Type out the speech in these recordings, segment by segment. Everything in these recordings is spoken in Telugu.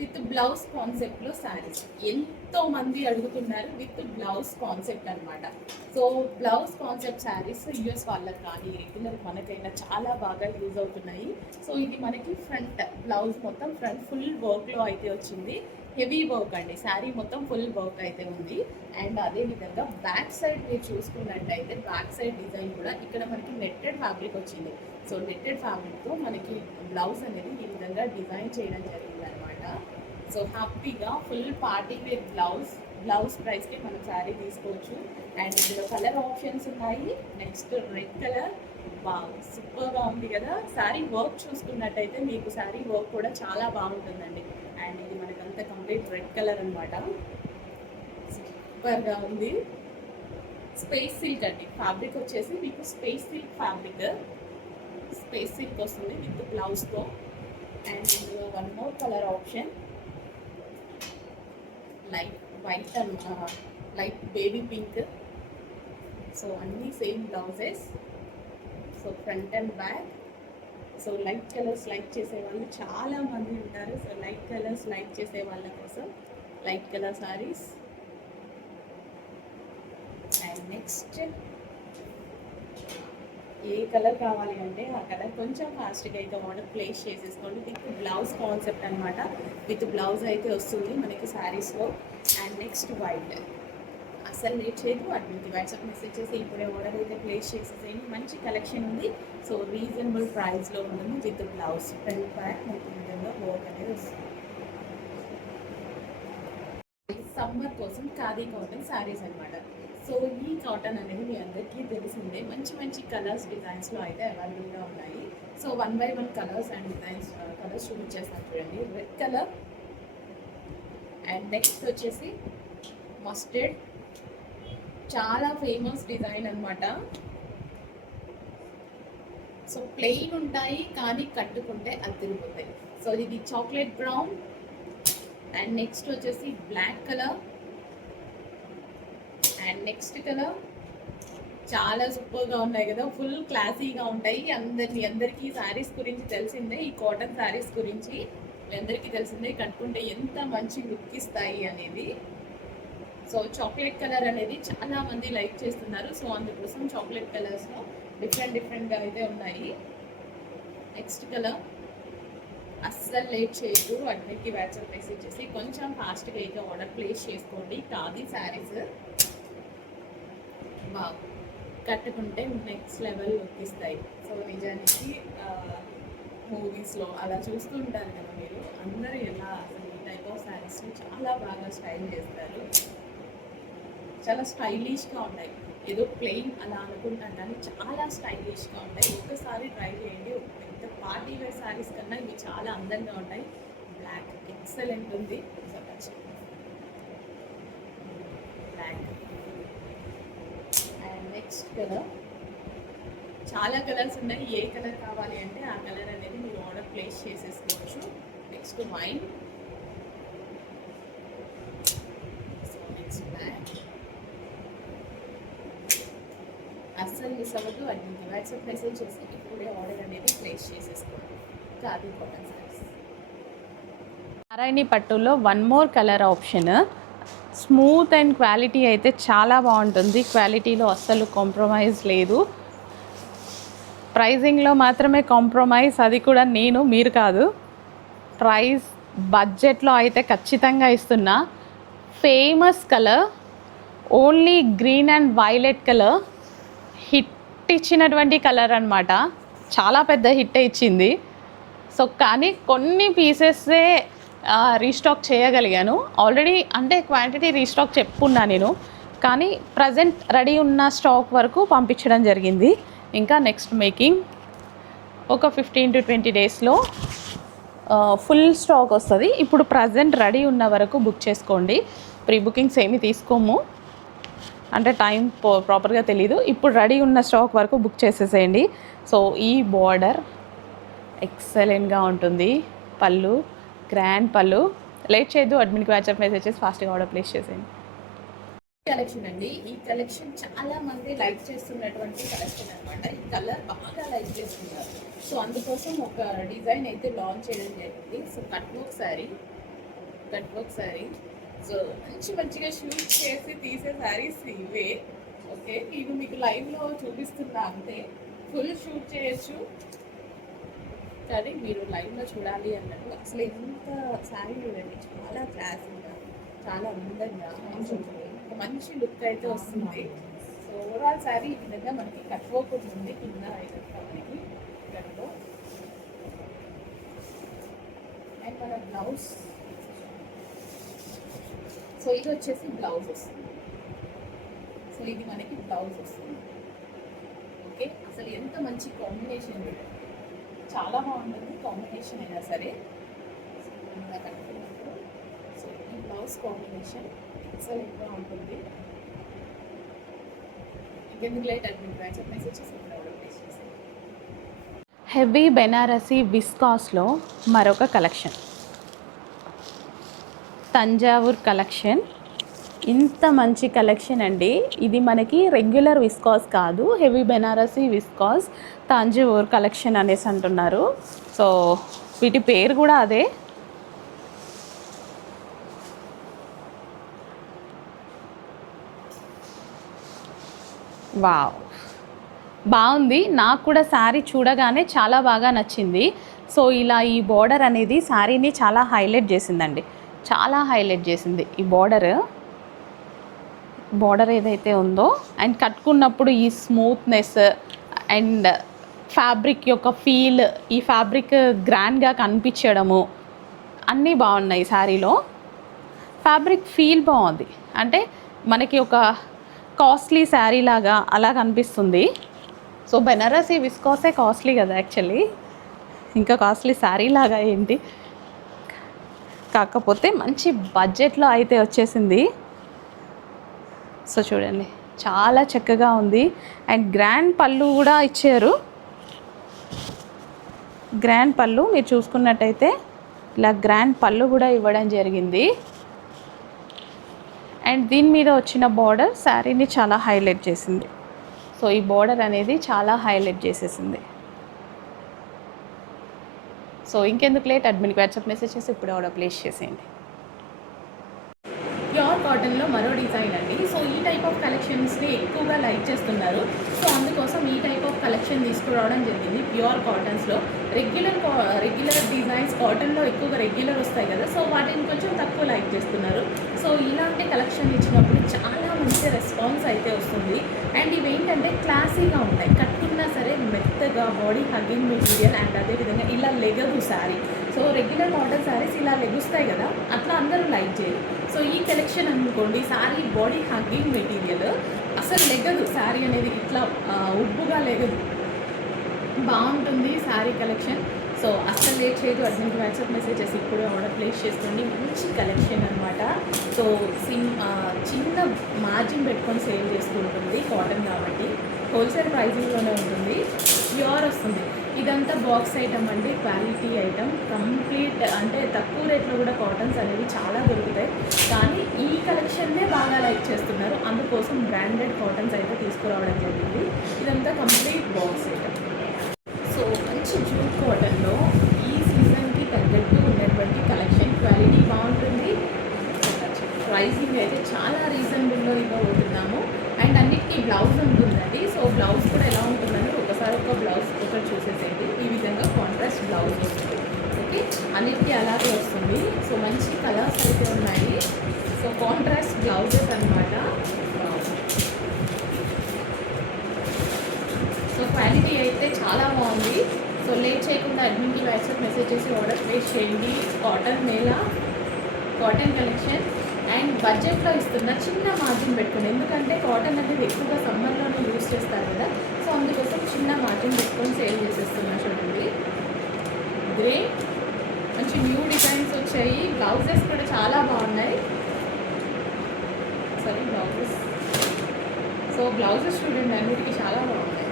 విత్ బ్లౌజ్ కాన్సెప్ట్లో శారీస్ ఎంతో మంది అడుగుతున్నారు. విత్ బ్లౌజ్ కాన్సెప్ట్ అనమాట. So blouse concept saris US వాళ్ళకి కానీ రెగ్యులర్ మనకైనా చాలా బాగా యూజ్ అవుతున్నాయి. సో ఇది మనకి ఫ్రంట్ బ్లౌజ్ మొత్తం ఫ్రంట్ ఫుల్ వర్క్లో అయితే వచ్చింది. హెవీ వర్క్ అండి, శారీ మొత్తం ఫుల్ వర్క్ అయితే ఉంది. అండ్ అదేవిధంగా బ్యాక్ సైడ్ మీరు చూసుకున్నట్టయితే బ్యాక్ సైడ్ డిజైన్ కూడా ఇక్కడ మనకి నెట్టెడ్ ఫ్యాబ్రిక్ వచ్చింది. సో నెట్టెడ్ ఫ్యాబ్రిక్తో మనకి బ్లౌజ్ అనేది ఈ విధంగా డిజైన్ చేయడం జరిగింది అనమాట. సో హ్యాపీగా ఫుల్ పార్టీ వేర్ బ్లౌజ్ ప్రైస్కి మనం శారీ తీసుకోవచ్చు. అండ్ ఇందులో కలర్ ఆప్షన్స్ ఉన్నాయి. నెక్స్ట్ రెడ్ కలర్, బాగా సూపర్గా ఉంది కదా. శారీ వర్క్ చూసుకున్నట్టయితే మీకు శారీ వర్క్ కూడా చాలా బాగుంటుందండి. అండ్ ఇది మనకంతా కంప్లీట్ రెడ్ కలర్ అనమాట. సూపర్గా ఉంది. స్పేస్ సిల్క్ అండి, ఫ్యాబ్రిక్ వచ్చేసి మీకు space silk fabric, space silk వస్తుంది విత్ బ్లౌజ్తో. అండ్ ఇందులో one more colour option light white and light baby pink. So అన్నీ same blouses. So front and back. So light colours like చేసే వాళ్ళు చాలా మంది ఉంటారు. సో లైట్ కలర్స్ లైక్ చేసే వాళ్ళ కోసం light colour saris. And next A colour కావాలి అంటే ఆ కలర్ కొంచెం ఫాస్ట్గా అయితే ఆర్డర్ ప్లేస్ చేసేసుకోండి. విత్ బ్లౌజ్ కాన్సెప్ట్ అనమాట. విత్ బ్లౌజ్ అయితే వస్తుంది మనకి శారీస్లో. And next white. అసలు లేట్ చేయదు, అడ్మిన్కి వాట్సాప్ మెసేజ్ చేసి ఇప్పుడే ఆర్డర్ అయితే ప్లేస్ చేసేసేయండి. మంచి కలెక్షన్ ఉంది. సో రీజనబుల్ ప్రైస్లో ఉంటుంది. విత్ బ్లౌజ్ ఫ్రంట్ బ్యాక్ మనకి విధంగా వర్క్ అనేది వస్తుంది. సమ్మర్ కోసం ఖాదీ కాటన్ శారీస్ అనమాట. సో ఈ కాటన్ అనేది మీ అందరికీ తెలిసిందే. మంచి మంచి కలర్స్ డిజైన్స్లో అయితే అవైలబుల్గా ఉన్నాయి. So 1 by 1 colours and designs colours చూపించేస్తాను చూడండి. రెడ్ కలర్ అండ్ నెక్స్ట్ వచ్చేసి మస్టర్డ్, చాలా ఫేమస్ డిజైన్ అనమాట. సో ప్లెయిన్ ఉంటాయి కానీ కట్టుకుంటే అదిరిపోతాయి. సో ఇది చాక్లెట్ బ్రౌన్ అండ్ నెక్స్ట్ వచ్చేసి black colour and next colour. చాలా సూపర్గా ఉన్నాయి కదా, ఫుల్ క్లాసీగా ఉంటాయి. అందరికీ శారీస్ గురించి తెలిసిందే. ఈ కాటన్ శారీస్ గురించి అందరికీ తెలిసిందే, కట్టుకుంటే ఎంత మంచి లుక్ ఇస్తాయి అనేది. సో చాక్లెట్ కలర్ అనేది చాలా మంది లైక్ చేస్తున్నారు. సో అందుకోసం చాక్లెట్ కలర్స్లో డిఫరెంట్గా అయితే ఉన్నాయి. Next colour. అస్సలు లేట్ చేయొద్దు, అన్నిటికీ వాట్సాప్ మెసేజ్ చేసి కొంచెం ఫాస్ట్గా అయితే ఆర్డర్ ప్లేస్ చేసుకోండి. ఖాదీ శారీస్ బాగా కట్టుకుంటే నెక్స్ట్ లెవెల్ లుక్ ఇస్తాయి. సో నిజానికి మూవీస్లో అలా చూస్తూ ఉంటారు కదా మీరు, అందరూ ఎలా అసలు ఈ టైప్ ఆఫ్ శారీస్ని చాలా బాగా స్టైల్ చేస్తారు. చాలా స్టైలిష్గా ఉంటాయి. ఏదో ప్లెయిన్ అలా అనుకుంటాను కానీ చాలా స్టైలిష్గా ఉంటాయి. ఒకసారి ట్రై చేయండి. పెద్ద పార్టీ వేర్ శారీస్ కన్నా ఇవి చాలా అందంగా ఉంటాయి. బ్లాక్ ఎక్సలెంట్ ఉంది. Black and next colour. చాలా కలర్స్ ఉన్నాయి. ఏ కలర్ కావాలి అంటే ఆ కలర్ అనేది మీరు ఆర్డర్ ప్లేస్ చేసేసుకోవచ్చు. Next wine. So next black. అస్సలు మిస్ అవ్వద్దు, అడ్మిన్కి వాట్సాప్ మెసేజ్ చేసి ఇప్పుడే ఆర్డర్ అనేది ప్లేస్ చేసేసుకోండి. ఖాదీ కాటన్ శారీస్. నారాయణి పట్టులో one more colour option. Smooth and quality అయితే చాలా బాగుంటుంది. క్వాలిటీలో అస్సలు కాంప్రమైజ్ లేదు. ప్రైజింగ్లో మాత్రమే కాంప్రమైజ్, అది కూడా నేను, మీరు కాదు. ప్రైస్ బడ్జెట్లో అయితే ఖచ్చితంగా ఇస్తున్నా. Famous colour, only green and violet colour. Hit ఇచ్చినటువంటి కలర్ అనమాట. చాలా పెద్ద హిట్ ఇచ్చింది. సో కానీ కొన్ని పీసెస్సే రీస్టాక్ చేయగలిగాను. ఆల్రెడీ అంటే క్వాంటిటీ రీస్టాక్ చెప్పుకున్నా నేను, కానీ ప్రజెంట్ రెడీ ఉన్న స్టాక్ వరకు పంపించడం జరిగింది. ఇంకా నెక్స్ట్ మేకింగ్ ఒక 15 to 20 డేస్లో ఫుల్ స్టాక్ వస్తుంది. ఇప్పుడు ప్రజెంట్ రెడీ ఉన్న వరకు బుక్ చేసుకోండి. ప్రీ బుకింగ్స్ ఏమి తీసుకోము, అంటే టైం ప్రాపర్గా తెలీదు. ఇప్పుడు రెడీ ఉన్న స్టాక్ వరకు బుక్ చేసేసేయండి. సో ఈ బార్డర్ ఎక్సలెంట్గా ఉంటుంది. పళ్ళు గ్రాండ్ పళ్ళు. లేట్ చేయొద్దు, అడ్మిన్కి వాట్సాప్ మెసేజెస్ ఫాస్ట్గా ఆర్డర్ ప్లేస్ చేసేయండి. కలెక్షన్ అండి. ఈ కలెక్షన్ చాలా మంది లైక్ చేస్తున్నటువంటి కలెక్షన్ అనమాట. ఈ కలర్ బాగా లైక్ చేస్తున్నారు. సో అందుకోసం ఒక డిజైన్ అయితే లాంచ్ చేయడం జరిగింది. So cut work sari cut work sari. So మంచిగా షూట్ చేసి తీసే శారీస్ ఇవే. ఓకే, ఇవి మీకు లైవ్లో చూపిస్తున్నా అంతే. ఫుల్ షూట్ చేయొచ్చు కానీ మీరు లైవ్లో చూడాలి అన్నట్టు. అసలు ఎంత శారీ చూడండి, చాలా క్లాసీగా, చాలా అందంగా, ఒక మంచి లుక్ అయితే వస్తుంది. సో ఓవరాల్ శారీ ఈ విధంగా మనకి కట్ వర్క్ ఉంటుంది కింద మనకి కట్లో. అండ్ మన బ్లౌజ్, సో ఇది వచ్చేసి బ్లౌజ్ వస్తుంది. సో ఇది మనకి బ్లౌజ్ వస్తుంది. ఓకే, అసలు ఎంత మంచి కాంబినేషన్, చాలా బాగుంటుంది కాంబినేషన్ అయినా సరే. ఇలా కట్టుకున్నప్పుడు సో ఈ బ్లౌజ్ కాంబినేషన్ ఎక్సలెంట్గా ఉంటుంది. ఇంకెందుకు late admit WhatsApp messages heavy Banarasi విస్కాస్లో మరొక కలెక్షన్, తంజావూర్ కలెక్షన్. ఇంత మంచి కలెక్షన్ అండి. ఇది మనకి రెగ్యులర్ విస్కాస్ కాదు, heavy Banarasi viscous Thanjavur collection అనేసి అంటున్నారు. సో వీటి పేరు కూడా అదే. వావ్, బాగుంది. నాకు కూడా శారీ చూడగానే చాలా బాగా నచ్చింది. సో ఇలా ఈ బార్డర్ అనేది శారీని చాలా హైలైట్ చేసిందండి, చాలా హైలైట్ చేసింది ఈ బార్డర్ ఏదైతే ఉందో. అండ్ కట్టుకున్నప్పుడు ఈ స్మూత్నెస్ అండ్ ఫ్యాబ్రిక్ యొక్క ఫీల్, ఈ ఫ్యాబ్రిక్ గ్రాండ్గా కనిపించడము అన్నీ బాగున్నాయి శారీలో. ఫ్యాబ్రిక్ ఫీల్ బాగుంది, అంటే మనకి ఒక కాస్ట్లీ శారీ లాగా అలా కనిపిస్తుంది. సో బెనారసీ విస్కాసే కాస్ట్లీ కదా యాక్చువల్లీ, ఇంకా కాస్ట్లీ శారీ లాగా ఏంటి. కాకపోతే మంచి బడ్జెట్లో అయితే వచ్చేసింది. సో చూడండి, చాలా చక్కగా ఉంది. అండ్ గ్రాండ్ పళ్ళు కూడా ఇచ్చారు. గ్రాండ్ పళ్ళు మీరు చూసుకున్నట్టయితే ఇలా గ్రాండ్ పళ్ళు కూడా ఇవ్వడం జరిగింది. అండ్ దీని మీద వచ్చిన బార్డర్ శారీని చాలా హైలైట్ చేసింది. సో ఈ బార్డర్ అనేది చాలా హైలైట్ చేసేసింది. సో ఇంకెందుకు లేట్, అడ్మిన్కి వాట్సాప్ మెసేజ్ చేసి ఇప్పుడు ఆర్డర్ ప్లేస్ చేసేయండి. ప్యూర్ కాటన్లో మరో డిజైన్ అండి. సో ఈ టైప్ ఆఫ్ కలెక్షన్స్ని ఎక్కువగా లైక్ చేస్తున్నారు. సో అందుకోసం ఈ టైప్ ఆఫ్ కలెక్షన్ తీసుకురావడం జరిగింది. ప్యూర్ కాటన్స్లో రెగ్యులర్ డిజైన్స్ కాటన్లో ఎక్కువగా రెగ్యులర్ వస్తాయి కదా, సో వాటిని కొంచెం తక్కువ లైక్ చేస్తున్నారు. సో ఇలాంటి కలెక్షన్ ఇచ్చినప్పుడు చాలా మంచి రెస్పాన్స్ అయితే వస్తుంది. అండ్ ఇవేంటంటే క్లాసీగా ఉంటాయి, కట్టుకున్నా సరే మెత్తగా బాడీ హగ్గింగ్ మెటీరియల్. అండ్ అదేవిధంగా ఇలా లెగదు sari. So regular cotton saris ఇలా లెగుస్తాయి కదా, అట్లా అందరూ లైక్ చేయరు. సో ఈ కలెక్షన్ అనుకోండి, శారీ బాడీ హగ్గింగ్ మెటీరియల్, అసలు లెగదు శారీ అనేది, ఇట్లా ఉబ్బుగా లెగదు, బాగుంటుంది శారీ కలెక్షన్. సో అస్సలు లేట్ చేయదు, అడ్మిన్కి వాట్సాప్ మెసేజెస్ ఇప్పుడు ఆర్డర్ ప్లేస్ చేసుకోండి. మంచి కలెక్షన్ అనమాట. సో చిన్న మార్జిన్ పెట్టుకొని సేల్ చేసుకుంటుంది, కాటన్ కాబట్టి హోల్సేల్ ప్రైజింగ్లోనే ఉంటుంది, ప్యూర్ వస్తుంది. ఇదంతా బాక్స్ ఐటమ్ అండి, క్వాలిటీ ఐటమ్, కంప్లీట్. అంటే తక్కువ రేట్లో కూడా కాటన్స్ అనేవి చాలా దొరుకుతాయి, కానీ ఈ కలెక్షన్నే బాగా లైక్ చేస్తున్నారు. అందుకోసం బ్రాండెడ్ కాటన్స్ అయితే తీసుకురావడం జరిగింది. ఇదంతా కంప్లీట్ బాక్స్ ఐటమ్. సో మంచి జూట్ కాటన్లో ఈ సీజన్కి తగ్గట్టు ఉన్నటువంటి కలెక్షన్, క్వాలిటీ బాగుంటుంది. ప్రైసింగ్ అయితే చాలా రీజనబుల్లో ఇవ్వబోతున్నాము. అండ్ అన్నిటికీ బ్లౌజ్ ఉంటుందండి. సో బ్లౌజ్ కూడా ఎలా ఉంటుందంటే ఒకసారి ఒక బ్లౌజ్ ఒకటి చూసేసేయండి. ఈ విధంగా కాంట్రాస్ట్ బ్లౌజ్ వస్తుంది. ఓకే, అన్నిటికీ అలాగే వస్తుంది. సో మంచి కలర్స్ అయితే ఉన్నాయి. సో కాంట్రాస్ట్ బ్లౌజెస్ అనమాట. సో క్వాలిటీ అయితే చాలా బాగుంది. సో లేట్ చేయకుండా అడ్మిన్కి వాట్సాప్ మెసేజ్ చేసి ఆర్డర్ ప్లేస్ చేయండి. Cotton Mela cotton collection and బడ్జెట్లో ఇస్తున్న, చిన్న మార్జిన్ పెట్టుకోండి. ఎందుకంటే కాటన్ అనేది ఎక్కువగా సమ్మర్లోనే యూజ్ చేస్తారు కదా, సో అందుకోసం చిన్న మార్జిన్ పెట్టుకొని సేల్ చేసేస్తున్నా. చూడండి, గ్రే మంచి న్యూ డిజైన్స్ వచ్చాయి. బ్లౌజెస్ కూడా చాలా బాగున్నాయి. Sorry blouses. సో బ్లౌజెస్ చూడండి, అన్నిటికీ చాలా బాగున్నాయి.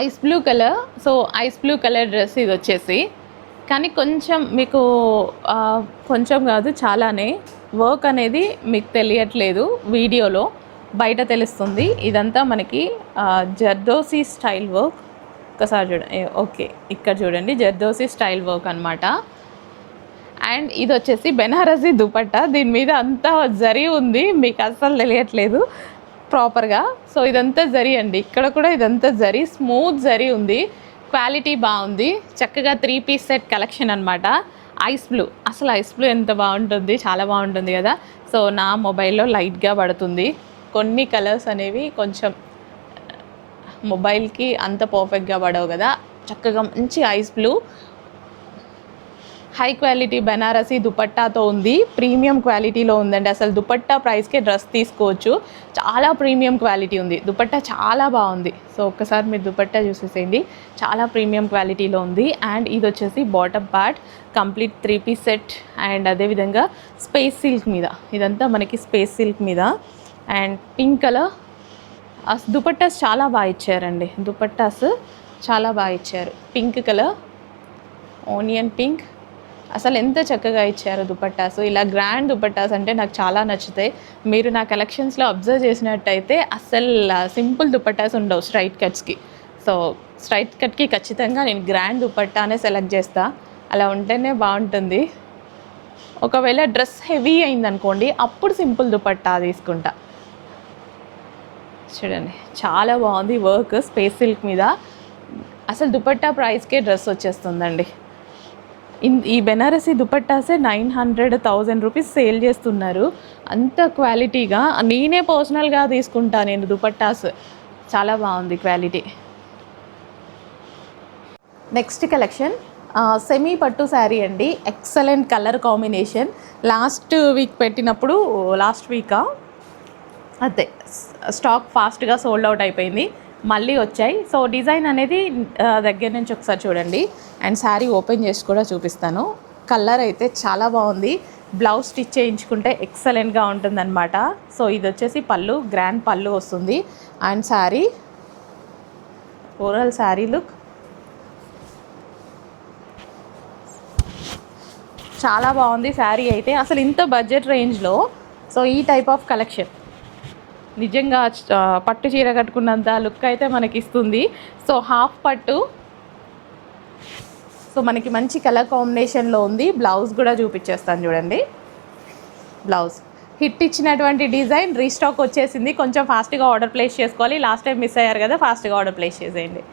Ice blue colour. So ice blue colour dress ఇది వచ్చేసి, కానీ కొంచెం మీకు కొంచెం కాదు చాలానే వర్క్ అనేది మీకు తెలియట్లేదు, వీడియోలో బయట తెలుస్తుంది. ఇదంతా మనకి జర్దోసి స్టైల్ వర్క్. ఒక్కసారి చూడండి, ఓకే ఇక్కడ చూడండి జర్దోసి స్టైల్ వర్క్ అనమాట. అండ్ ఇది వచ్చేసి బెనారసీ దుపట్టా, దీని మీద అంతా జరీ ఉంది, మీకు అస్సలు తెలియట్లేదు ప్రాపర్గా. సో ఇదంతా జరీ అండి, ఇక్కడ కూడా ఇదంతా జరీ, స్మూత్ జరీ ఉంది, క్వాలిటీ బాగుంది. చక్కగా 3 పీస్ సెట్ కలెక్షన్ అనమాట. ఐస్ బ్లూ, అసలు ఐస్ బ్లూ ఎంత బాగుంటుంది, చాలా బాగుంటుంది కదా. సో నా మొబైల్లో లైట్గా పడుతుంది, కొన్ని కలర్స్ అనేవి కొంచెం మొబైల్కి అంత పర్ఫెక్ట్గా పడవు కదా. చక్కగా మంచి ice blue, high quality Banarasi దుపట్టాతో ఉంది, ప్రీమియం క్వాలిటీలో ఉందండి. అసలు దుపట్టా ప్రైస్కే డ్రెస్ తీసుకోవచ్చు, చాలా ప్రీమియం క్వాలిటీ ఉంది. దుపట్టా చాలా బాగుంది. సో ఒక్కసారి మీరు దుపట్టా చూసేసేయండి, చాలా ప్రీమియం క్వాలిటీలో ఉంది. అండ్ ఇది వచ్చేసి bottom part complete 3 piece set, and అదేవిధంగా స్పేస్ సిల్క్ మీద, ఇదంతా మనకి స్పేస్ సిల్క్ మీద. అండ్ పింక్ కలర్ దుపట్టాస్ చాలా బాగా ఇచ్చారండి, దుపట్టాస్ చాలా బాగా ఇచ్చారు. పింక్ కలర్, ఆనియన్ పింక్, అసలు ఎంత చక్కగా ఇచ్చారు దుపట్టాస్. ఇలా గ్రాండ్ దుపట్టాస్ అంటే నాకు చాలా నచ్చుతాయి. మీరు నా కలెక్షన్స్లో అబ్జర్వ్ చేసినట్టయితే అసలు సింపుల్ దుపట్టాస్ ఉండవు స్ట్రైట్ కట్స్కి. సో స్ట్రైట్ కట్కి ఖచ్చితంగా నేను గ్రాండ్ దుపట్టానే సెలెక్ట్ చేస్తా, అలా ఉంటేనే బాగుంటుంది. ఒకవేళ డ్రెస్ హెవీ అయిందనుకోండి అప్పుడు సింపుల్ దుపట్టా తీసుకుంటా. చూడండి చాలా బాగుంది వర్క్, స్పేస్ సిల్క్ మీద. అసలు దుపట్టా ప్రైస్కే డ్రెస్ వచ్చేస్తుందండి. ఈ బెనారసీ దుపట్టాసే 900-1000 రూపీస్ సేల్ చేస్తున్నారు, అంత క్వాలిటీగా. నేనే పర్సనల్గా తీసుకుంటా నేను దుపట్టాస్, చాలా బాగుంది క్వాలిటీ. నెక్స్ట్ కలెక్షన్ సెమీ పట్టు శారీ అండి, excellent colour combination. Last week పెట్టినప్పుడు, లాస్ట్ వీకా అదే స్టాక్ ఫాస్ట్గా సోల్డ్ అవుట్ అయిపోయింది, మళ్ళీ వచ్చాయి. సో డిజైన్ అనేది దగ్గర నుంచి ఒకసారి చూడండి, అండ్ శారీ ఓపెన్ చేసి కూడా చూపిస్తాను. కలర్ అయితే చాలా బాగుంది, బ్లౌజ్ స్టిచ్ చేయించుకుంటే ఎక్సలెంట్గా ఉంటుందన్నమాట. సో ఇది వచ్చేసి పళ్ళు, గ్రాండ్ పళ్ళు వస్తుంది. And sari overall sari look చాలా బాగుంది. శారీ అయితే అసలు ఇంత బడ్జెట్ రేంజ్లో సో ఈ టైప్ ఆఫ్ కలెక్షన్ నిజంగా పట్టు చీర కట్టుకున్నంత లుక్ అయితే మనకి ఇస్తుంది. సో హాఫ్ పట్టు, సో మనకి మంచి కలర్ కాంబినేషన్లో ఉంది. బ్లౌజ్ కూడా చూపించేస్తాను చూడండి. బ్లౌజ్ హిట్ ఇచ్చినటువంటి డిజైన్ రీస్టాక్ వచ్చేసింది, కొంచెం ఫాస్ట్గా ఆర్డర్ ప్లేస్ చేసుకోవాలి. లాస్ట్ టైం మిస్ అయ్యారు కదా, ఫాస్ట్గా ఆర్డర్ ప్లేస్ చేసేయండి.